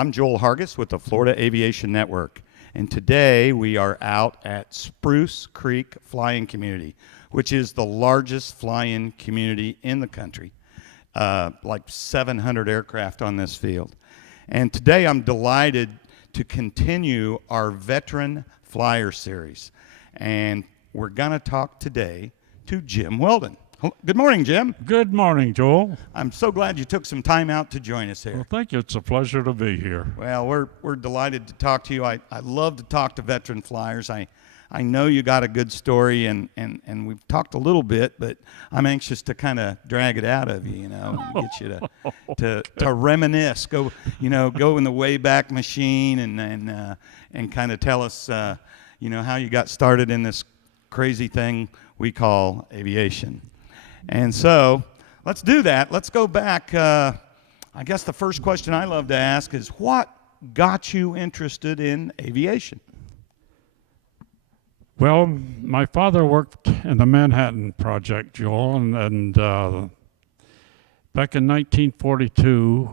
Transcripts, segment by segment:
I'm Joel Hargis with the Florida Aviation Network, and today we are out at Spruce Creek Flying Community, which is the largest flying community in the country, like 700 aircraft on this field. And today I'm delighted to continue our Veteran Flyer series, and we're going to talk today to Jim Weldon. Good morning, Jim. Good morning, Joel. I'm so glad you took some time out to join us here. Well, thank you. It's a pleasure to be here. Well, we're delighted to talk to you. I love to talk to veteran flyers. I know you got a good story, and we've talked a little bit, but I'm anxious to kind of drag it out of you, and get you to reminisce. Go in the Wayback Machine and kind of tell us, how you got started in this crazy thing we call aviation. And so let's do that. Let's go back. I guess the first question I love to ask is, what got you interested in aviation? Well, my father worked in the Manhattan Project, Joel, and back in 1942,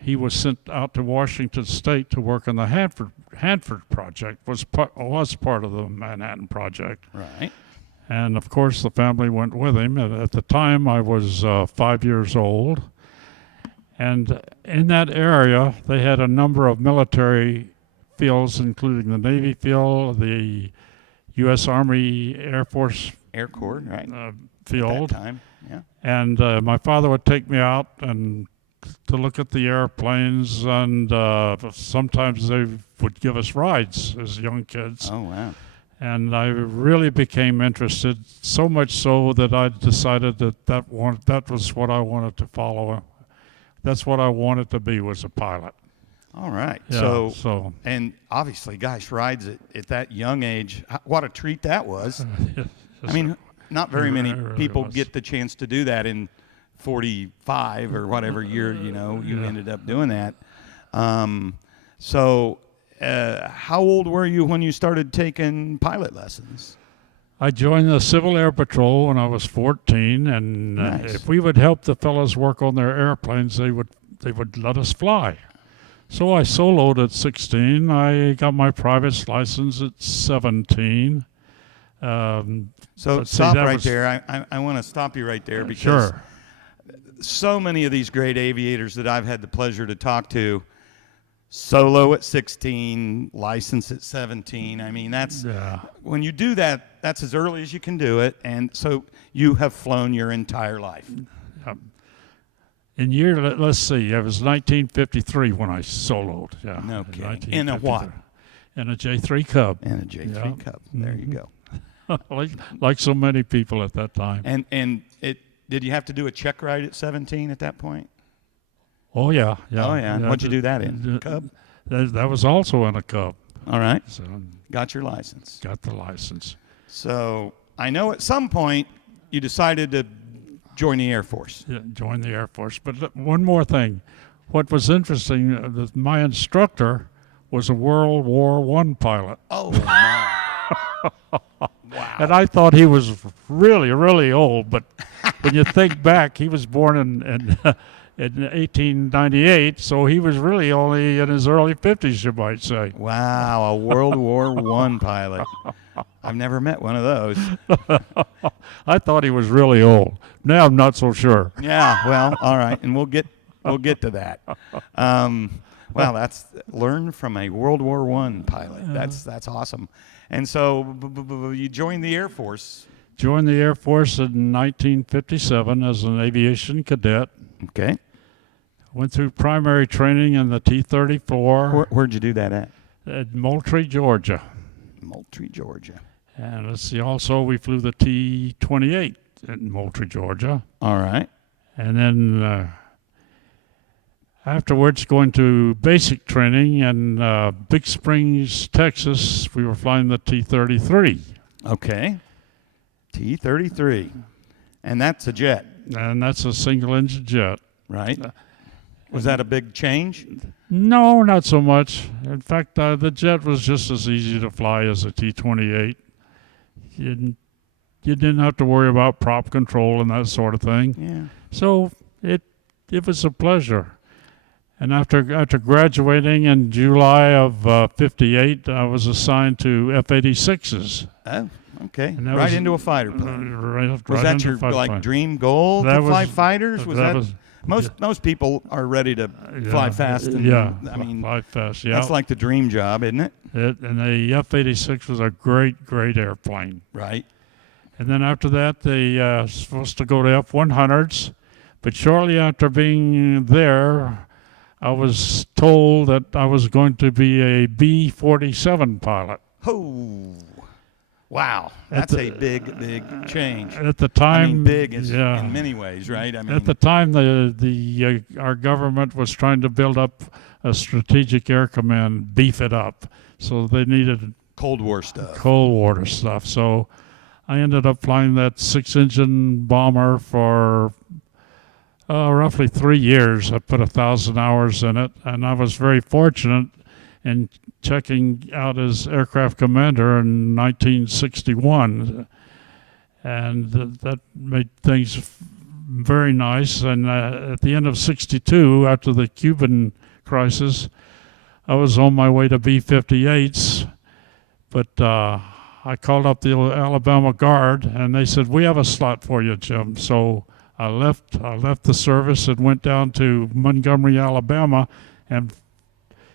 he was sent out to Washington State to work on the Hanford Project, was part of the Manhattan Project. Right. And, of course, the family went with him. And at the time, I was 5 years old. And in that area, they had a number of military fields, including the Navy field, the U.S. Army Air Force Air Corps, right? Field. At that time, yeah. And my father would take me out and to look at the airplanes, and sometimes they would give us rides as young kids. Oh, wow. And I really became interested, so much so that I decided that was what I wanted to follow. That's what I wanted to be, was a pilot. All right. Yeah, so and obviously, gosh, rides at that young age, what a treat that was. I mean, not very many people get the chance to do that in 45 or whatever year, you ended up doing that. How old were you when you started taking pilot lessons? I joined the Civil Air Patrol when I was 14, and Nice. if we would help the fellows work on their airplanes, they would let us fly. So I soloed at 16. I got my private license at 17. Stop right there. I want to stop you right there because Sure. so many of these great aviators that I've had the pleasure to talk to, solo at 16, license at 17. I mean, when you do that, that's as early as you can do it. And so you have flown your entire life. Let's see, it was 1953 when I soloed. Yeah. No kidding. In a what? In a J3 Cub. In a J3 Cub. There you go. like so many people at that time. And did you have to do a check ride at 17 at that point? Oh, yeah. Oh, yeah. And what'd you do that in? Cub? That was also in a Cub. All right. So Got your license. got the license. So I know at some point you decided to join the Air Force. Yeah, joined the Air Force. But one more thing. What was interesting, my instructor was a World War I pilot. Oh, my. Wow. And I thought he was really, really old. But when you think back, he was born in 1898, so he was really only in his early 50s, you might say. Wow, a World War I pilot. I've never met one of those. I thought he was really old. Now I'm not so sure. Yeah, well, all right, and we'll get to that. Wow, that's learn from a World War I pilot. That's awesome. And so you joined the Air Force. Joined the Air Force in 1957 as an aviation cadet. Okay. Went through primary training in the T-34. Where'd you do that At Moultrie, Georgia. Moultrie, Georgia. And let's see, also we flew the T-28 in Moultrie, Georgia. All right. And then afterwards going to basic training in Big Springs, Texas. We were flying the T-33. Okay. T-33. And that's a jet. And that's a single-engine jet. Right. Was that a big change? No, not so much. In fact, the jet was just as easy to fly as a T-28. You didn't have to worry about prop control and that sort of thing. Yeah. So it was a pleasure. And after graduating in July of '58, I was assigned to F-86s. Oh, okay. And that Right was- into a fighter plane. Right Was that into your fighter like plane. dream goal That to fly was- fighters? Was that that was- most people are ready to fly fast? And, yeah, I mean, fly fast. Yeah, that's like the dream job, isn't it? and the F-86 was a great airplane. Right. And then after that, they supposed to go to F-100s, but shortly after being there, I was told that I was going to be a B-47 pilot. Oh, wow. That's a big change. At the time, I mean, big is yeah. in many ways, right? I mean, At the time, our government was trying to build up a strategic air command, beef it up. So they needed Cold War stuff. Cold War stuff. So I ended up flying that 6-engine bomber for roughly 3 years. I put 1,000 hours in it, and I was very fortunate in checking out as aircraft commander in 1961, and that made things very nice. And at the end of '62, after the Cuban crisis, I was on my way to B-58s, but I called up the Alabama Guard, and they said, "We have a slot for you, Jim." So I left the service and went down to Montgomery, Alabama, and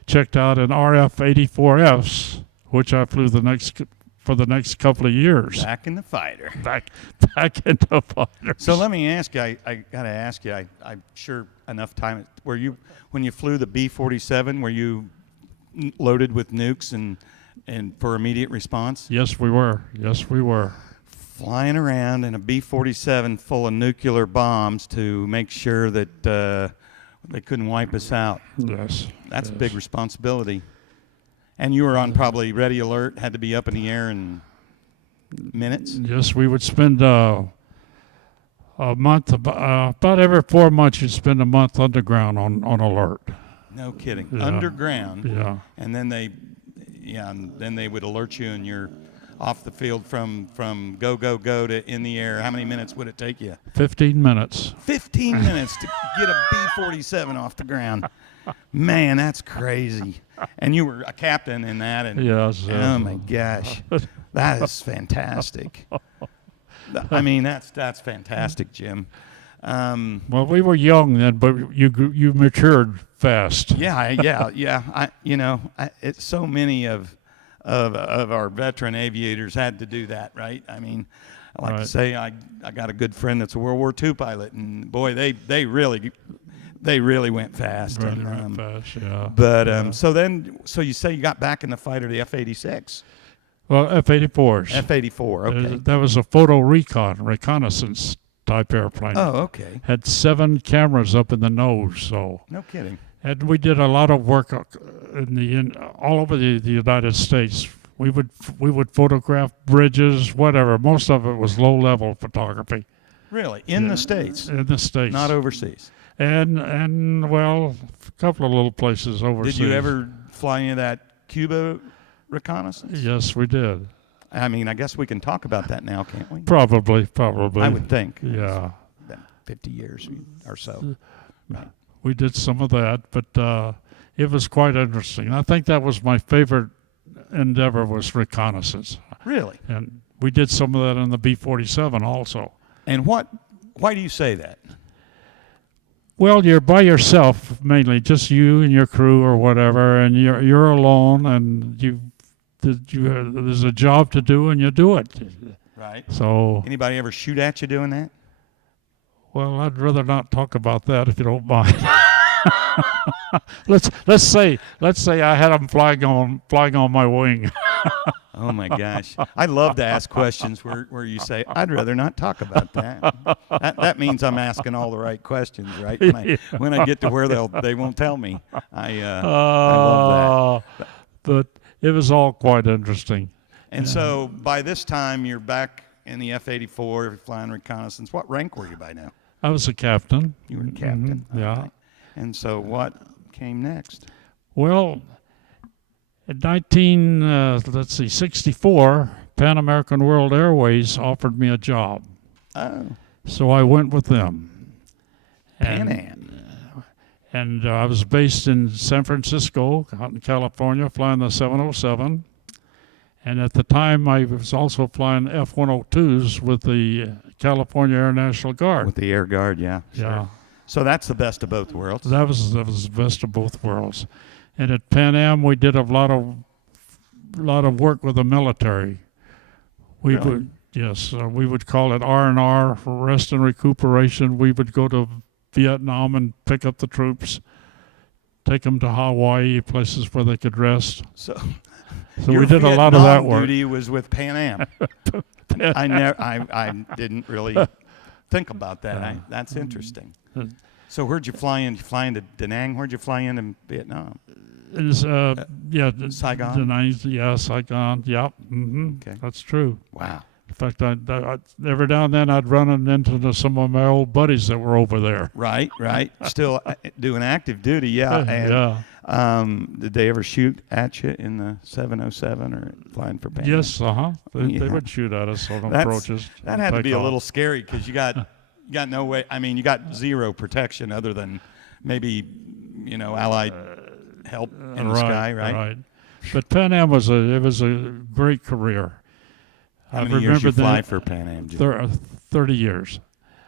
checked out in RF-84Fs, which I flew for the next couple of years. Back in the fighter. Back in the fighters. So let me ask you, I got to ask you, I'm sure enough time, when you flew the B-47, were you loaded with nukes and for immediate response? Yes, we were. Flying around in a B-47 full of nuclear bombs to make sure that they couldn't wipe us out. Yes. That's yes. a big responsibility. And you were on probably ready alert, had to be up in the air in minutes? Yes, we would spend a month, about every 4 months, you'd spend a month underground on alert. No kidding. Yeah. Underground. Yeah. And then they would alert you and you're off the field from go to in the air. How many minutes would it take you? 15 minutes. 15 minutes to get a B-47 off the ground. Man, that's crazy. And you were a captain in that. And Yes. oh my gosh, that is fantastic. I mean, that's fantastic, Jim. Well, we were young then, but you matured fast. It's so many of our veteran aviators had to do that, right? I mean, I like to say I got a good friend that's a World War II pilot, and boy, they really went fast. Really went fast, yeah. But so you say you got back in the fighter, the F-86? Well, F-84s. F-84, okay. That was a photo reconnaissance type airplane. Oh, okay. Had 7 cameras up in the nose, so. No kidding. And we did a lot of work all over the United States. We would photograph bridges, whatever. Most of it was low-level photography. Really? In the States? In the States. Not overseas? And well, a couple of little places overseas. Did you ever fly any of that Cuba reconnaissance? Yes, we did. I mean, I guess we can talk about that now, can't we? Probably. I would think. Yeah. It's been 50 years or so. Right. We did some of that, but it was quite interesting. I think that was my favorite endeavor, was reconnaissance. Really? And we did some of that in the B-47 also. And why do you say that? Well, you're by yourself mainly, just you and your crew or whatever, and you're alone, and there's a job to do, and you do it. Right. So. Anybody ever shoot at you doing that? Well, I'd rather not talk about that if you don't mind. let's say I had them flying on my wing. Oh my gosh! I love to ask questions where you say, "I'd rather not talk about that." That means I'm asking all the right questions, right? When I get to where they won't tell me. I love that. But it was all quite interesting. And so by this time, you're back in the F-84, flying reconnaissance. What rank were you by now? I was a captain. You were a captain. Mm-hmm. Yeah. Right. And so what came next? Well, in 64, Pan American World Airways offered me a job. Oh. So I went with them. Pan Am. And I was based in San Francisco, out in California, flying the 707. And at the time, I was also flying F-102s with the California Air National Guard. With the Air Guard, yeah. Yeah. Sure. So that's the best of both worlds. That was the best of both worlds. And at Pan Am, we did a lot of work with the military. We Really? would we would call it R&R, rest and recuperation. We would go to Vietnam and pick up the troops, take them to Hawaii, places where they could rest. So we did a lot of that work. Duty was with Pan Am. I didn't really think about that. That's interesting. So where'd you fly in? Did you fly into Da Nang? Where'd you fly in Vietnam? Saigon? Da Nang, yeah, Saigon. Yep. Mm-hmm. Okay. That's true. Wow. In fact, I every now and then I'd run into some of my old buddies that were over there. Right. Still doing active duty, yeah. And, did they ever shoot at you in the 707 or flying for Pan Am? Yes, They would shoot at us on approaches. That had to be a little scary because you got no way. I mean, you got zero protection other than maybe, Allied help in the sky, right? Right. But Pan Am was a great career. How many years you fly for Pan Am? 30 years.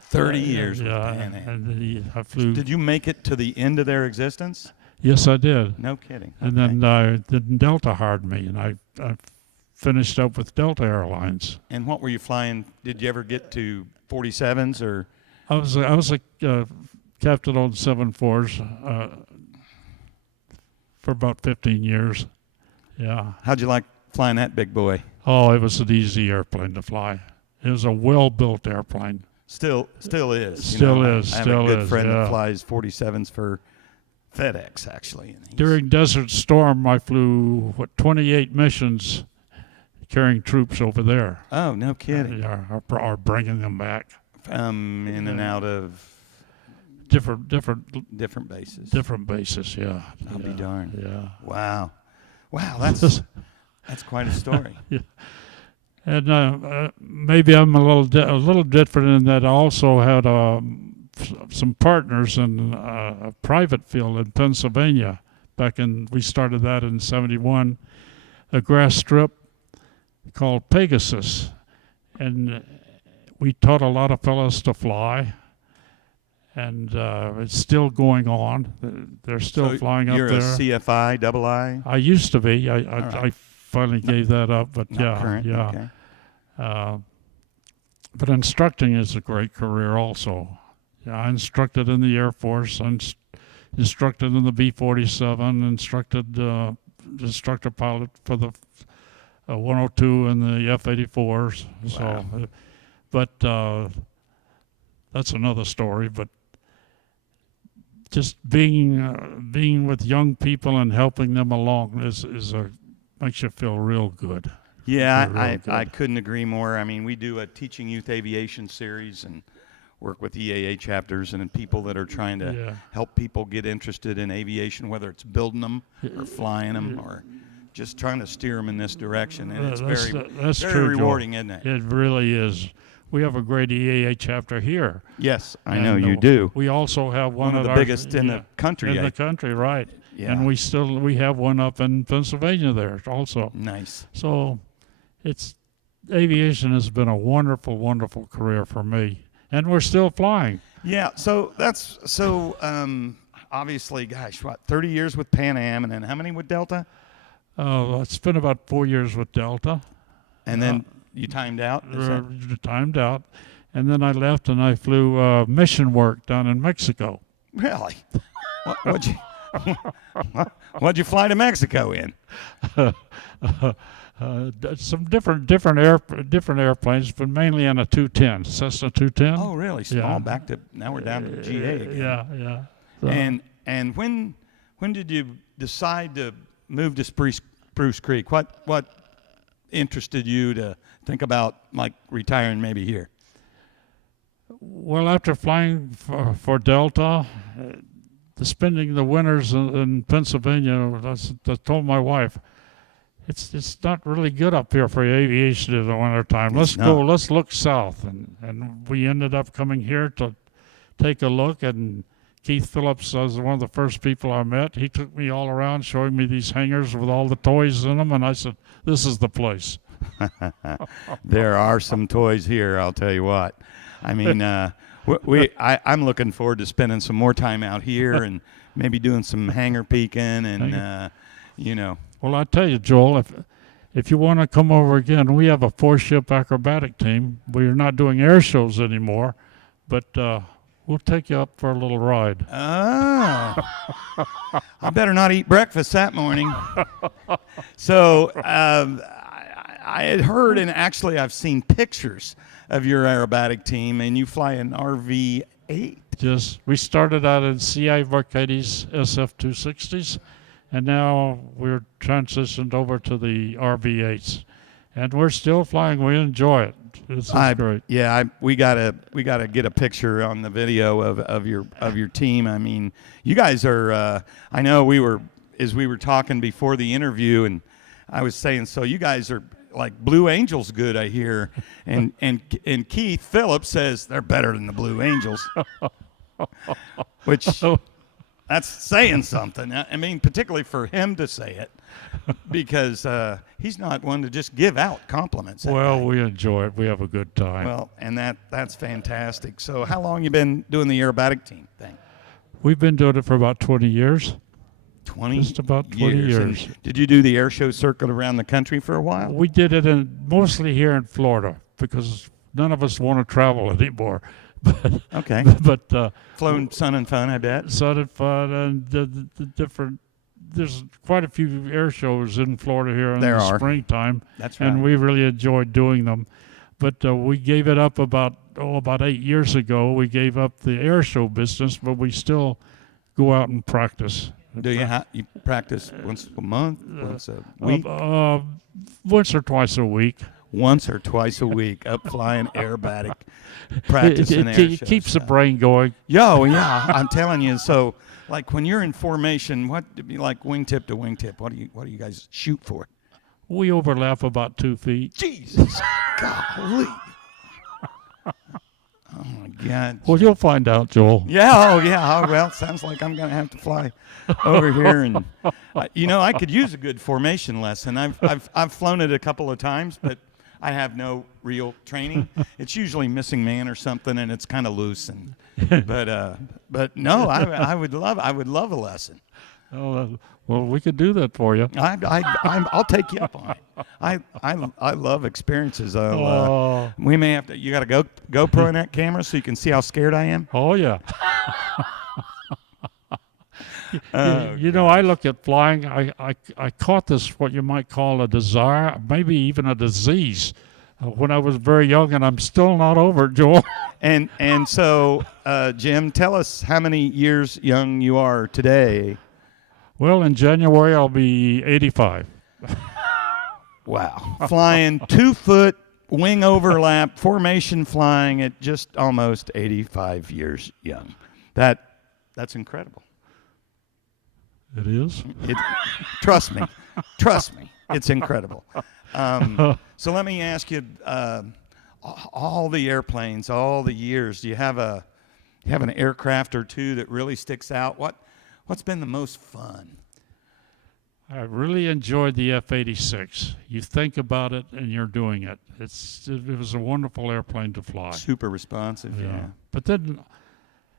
30 years with Yeah, Pan Am. and I flew. Did you make it to the end of their existence? Yes, I did. No kidding. And then Delta hired me, and I finished up with Delta Airlines. And what were you flying? Did you ever get to 47s or? I was a captain on 74s for about 15 years. Yeah. How'd you like flying that big boy? Oh, it was an easy airplane to fly. It was a well-built airplane. Still is. Still is. I have still a good is, friend yeah. that flies 47s for FedEx, actually. And During Desert Storm, I flew 28 missions carrying troops over there. Oh, no kidding. Are bringing them back. In and out of Different bases. Different bases, yeah. I'll be darned. Yeah. Wow, that's quite a story. Yeah. And maybe I'm a little different in that I also had some partners in a private field in Pennsylvania. We started that in '71, a grass strip called Pegasus, and we taught a lot of fellows to fly. And it's still going on. They're still flying up there. You're a CFI, double I? I used to be. I Right. finally gave that up, but Not current. yeah. Okay. But instructing is a great career also. Yeah, I instructed in the Air Force. I instructed in the B-47. Instructor pilot for the 102 and the F-84s. Wow. So, but that's another story. But just being with young people and helping them along makes you feel real good. Yeah, Real I good. couldn't agree more. I mean, we do a Teaching Youth Aviation series and work with EAA chapters and people that are trying to help people get interested in aviation, whether it's building them or flying them or just trying to steer them in this direction. And it's That's very true, rewarding, Joel. isn't it? It really is. We have a great EAA chapter here. Yes, I know And, you do. We also have One of the biggest in the country. In the country, right? Yeah. And we have one up in Pennsylvania there also. Nice. So, aviation has been a wonderful, wonderful career for me, and we're still flying. Yeah, so that's obviously, gosh, 30 years with Pan Am, and then how many with Delta? I spent about 4 years with Delta. And then you timed out? Is that- Timed out, and then I left and I flew mission work down in Mexico. Really? What'd you fly to Mexico in? Some different airplanes, but mainly on a 210, Cessna 210. Oh, really? Small. Yeah. Now we're down to GA again. Yeah. So, And when did you decide to move to Spruce Creek? What interested you to think about like retiring maybe here? well, after flying for Delta, spending the winters in Pennsylvania, I told my wife, it's not really good up here for aviation in the wintertime. Let's look south. And we ended up coming here to take a look and Keith Phillips was one of the first people I met. He took me all around showing me these hangars with all the toys in them, and I said, this is the place. There are some toys here, I'll tell you what. I mean, I'm looking forward to spending some more time out here and maybe doing some hangar peeking and, you know. Well, I tell you, Joel, if you want to come over again, we have a 4-ship acrobatic team. We're not doing air shows anymore, but we'll take you up for a little ride. Oh. I better not eat breakfast that morning. So I had heard, and actually I've seen pictures of your aerobatic team, and you fly an RV-8. Just we started out in CI Mercedes SF-260s, and now we're transitioned over to the RV-8s, and we're still flying. We enjoy it. This is great. Yeah, we gotta get a picture on the video of your team. I mean, you guys are. I know we were talking before the interview, and I was saying, so you guys are like Blue Angels good, I hear, and Keith Phillips says they're better than the Blue Angels, which that's saying something. I mean, particularly for him to say it, because he's not one to just give out compliments. Well, we enjoy it. We have a good time. Well, and that's fantastic. So how long you been doing the aerobatic team thing? We've been doing it for about 20 years. 20 Just about 20 years. Did you do the air show circuit around the country for a while? We did it mostly here in Florida because none of us want to travel anymore. But, okay. But flown Sun and Fun, I bet. Sun and Fun and the different. There's quite a few air shows in Florida here in the springtime. That's right. And we really enjoyed doing them. But we gave it up about 8 years ago. We gave up the air show business, but we still go out and practice. Do you you practice once a month, once a week? Once or twice a week. Once or twice a week, up flying aerobatic, practicing air shows. It keeps the brain going. Yeah, I'm telling you. So, like when you're in formation, like wingtip to wingtip? What do you guys shoot for? We overlap about 2 feet. Jesus, golly. Oh my God. Well, you'll find out, Joel. Yeah. Oh, yeah. Well, sounds like I'm gonna have to fly over here, and I could use a good formation lesson. I've flown it a couple of times, but I have no real training. It's usually missing man or something, and it's kind of loose. But no, I would love a lesson. Oh, well, we could do that for you. I'll take you up on it. I love experiences. We may have to. You got a GoPro in that camera so you can see how scared I am. Oh yeah. You know, I look at flying. I caught this what you might call a desire, maybe even a disease, when I was very young, and I'm still not over it, Joel. And so, Jim, tell us how many years young you are today. Well, in January, I'll be 85. Wow. Flying 2-foot wing overlap, formation flying at just almost 85 years young. That's incredible. It is? Trust me. It's incredible. So let me ask you, all the airplanes, all the years, do you have an aircraft or two that really sticks out? What's been the most fun? I really enjoyed the F-86. You think about it and you're doing it. It was a wonderful airplane to fly. Super responsive, yeah. But then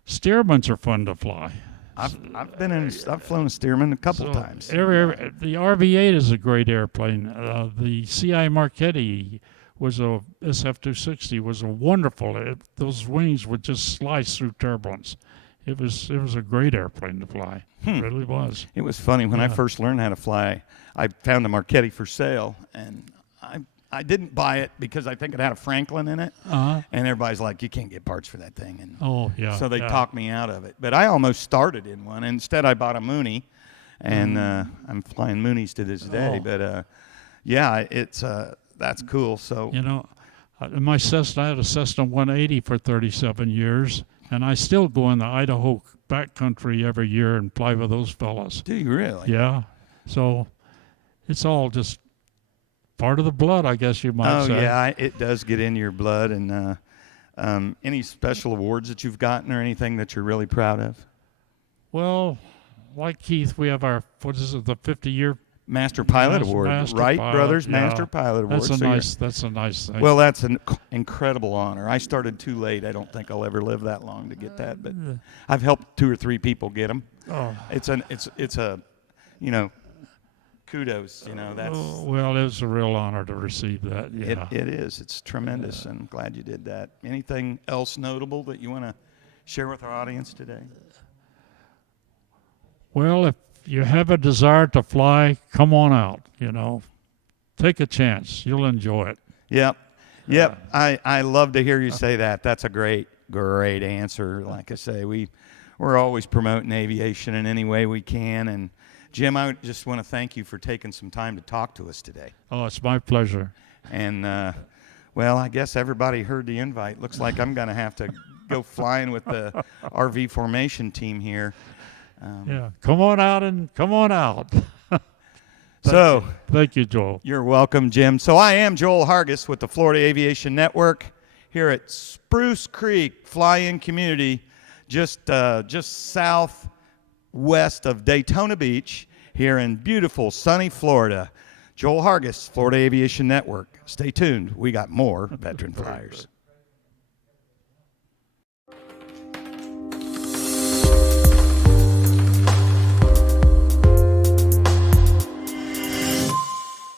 Stearmans are fun to fly. I've flown a Stearman a couple times. The RV-8 is a great airplane. The CI Marchetti was a SF-260 was a wonderful. Those wings would just slice through turbulence. It was a great airplane to fly. It really was. It was funny when I first learned how to fly. I found a Marchetti for sale, and I didn't buy it because I think it had a Franklin in it. Uh-huh. And everybody's like, you can't get parts for that thing. And so they talked me out of it. But I almost started in one. Instead, I bought a Mooney, and I'm flying Moonies to this day. But that's cool. So my Cessna, I had a Cessna 180 for 37 years, and I still go in the Idaho backcountry every year and fly with those fellas. Do you really? Yeah. So it's all just part of the blood, I guess you might say. Oh, yeah, it does get in your blood. And any special awards that you've gotten or anything that you're really proud of? Well, like Keith, we have our, what is it, the 50-year Master Pilot Award, Wright Brothers Master Pilot Award. That's a nice thing. Well, that's an incredible honor. I started too late. I don't think I'll ever live that long to get that, but I've helped 2 or 3 people get them. Oh. It's a, kudos. That's Well, it's a real honor to receive that. Yeah. it is. It's tremendous, and glad you did that. Anything else notable that you want to share with our audience today? Well, if you have a desire to fly, come on out. Take a chance. You'll enjoy it. Yep. I love to hear you say that. That's a great answer. Like I say, we're always promoting aviation in any way we can. And Jim, I just want to thank you for taking some time to talk to us today. Oh, it's my pleasure. And well, I guess everybody heard the invite. Looks like I'm going to have to go flying with the RV formation team here. Come on out. Thank you, Joel. You're welcome, Jim. So I am Joel Hargis with the Florida Aviation Network here at Spruce Creek Flying Community, just southwest of Daytona Beach here in beautiful sunny Florida. Joel Hargis, Florida Aviation Network. Stay tuned. We got more Veteran Flyers.